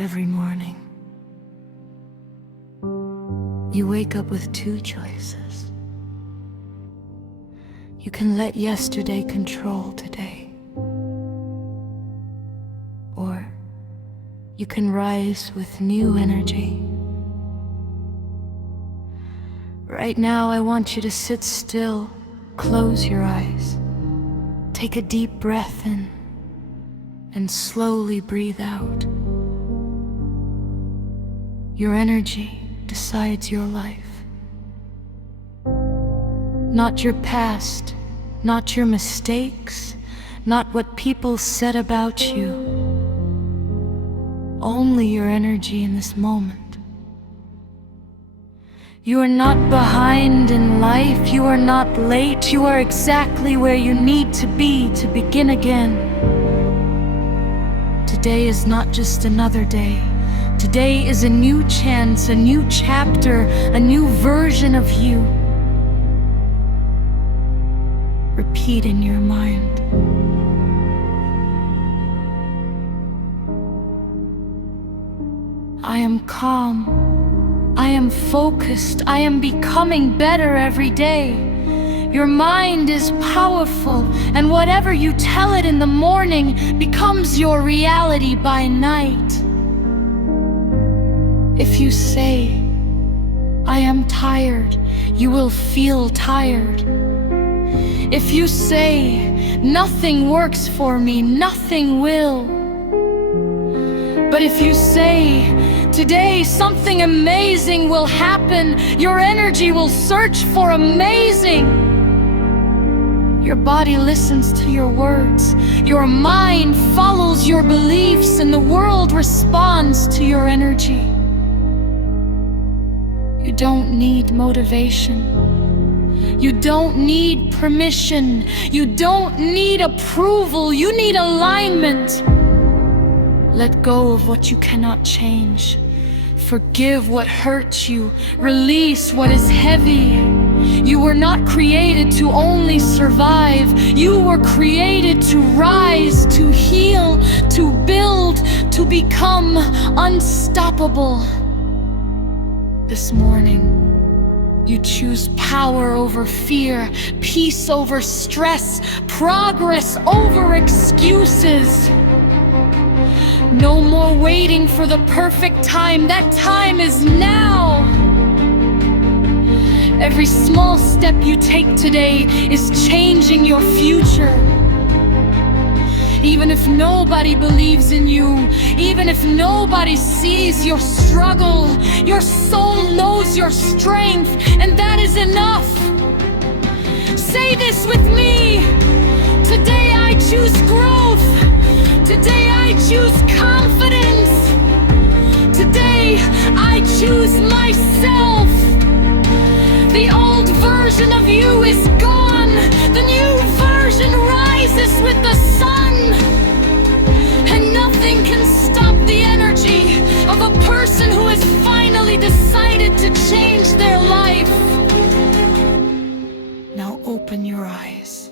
every morning. You wake up with two choices. You can let yesterday control today, or you can rise with new energy. Right now, I want you to sit still, close your eyes, take a deep breath in, and slowly breathe out. Your energy decides your life. Not your past, not your mistakes, not what people said about you. Only your energy in this moment. You are not behind in life, you are not late, you are exactly where you need to be to begin again. Today is not just another day. Today is a new chance, a new chapter, a new version of you. Repeat in your mind. I am calm. I am focused. I am becoming better every day. Your mind is powerful, and whatever you tell it in the morning becomes your reality by night. If you say, I am tired, you will feel tired. If you say, nothing works for me, nothing will. But if you say, today something amazing will happen, your energy will search for amazing. Your body listens to your words, your mind follows your beliefs, and the world responds to your energy. You don't need motivation. You don't need permission. You don't need approval. You need alignment. Let go of what you cannot change. Forgive what hurts you. Release what is heavy. You were not created to only survive. You were created to rise, to heal, to build, to become unstoppable. This morning, you choose power over fear, peace over stress, progress over excuses. No more waiting for the perfect time. That time is now. Every small step you take today is changing your future. Even if nobody believes in you, even if nobody sees your struggle, your soul knows your strength, and that is enough. Say this with me. Today I choose growth. Today I choose confidence. Today I choose myself. The old version of you is gone. The new version rises with the sun. And nothing can stop the energy of a person who has finally decided to change their life. Now open your eyes.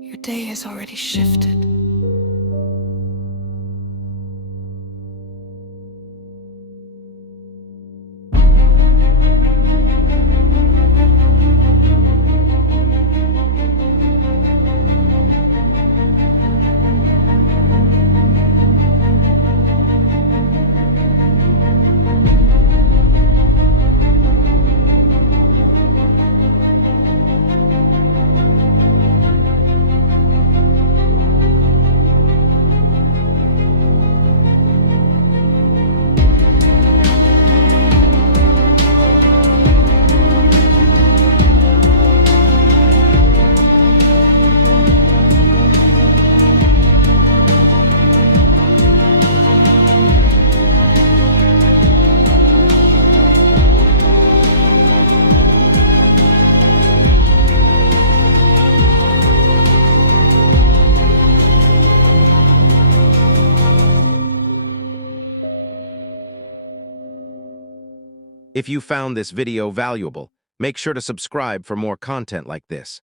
Your day has already shifted. If you found this video valuable, make sure to subscribe for more content like this.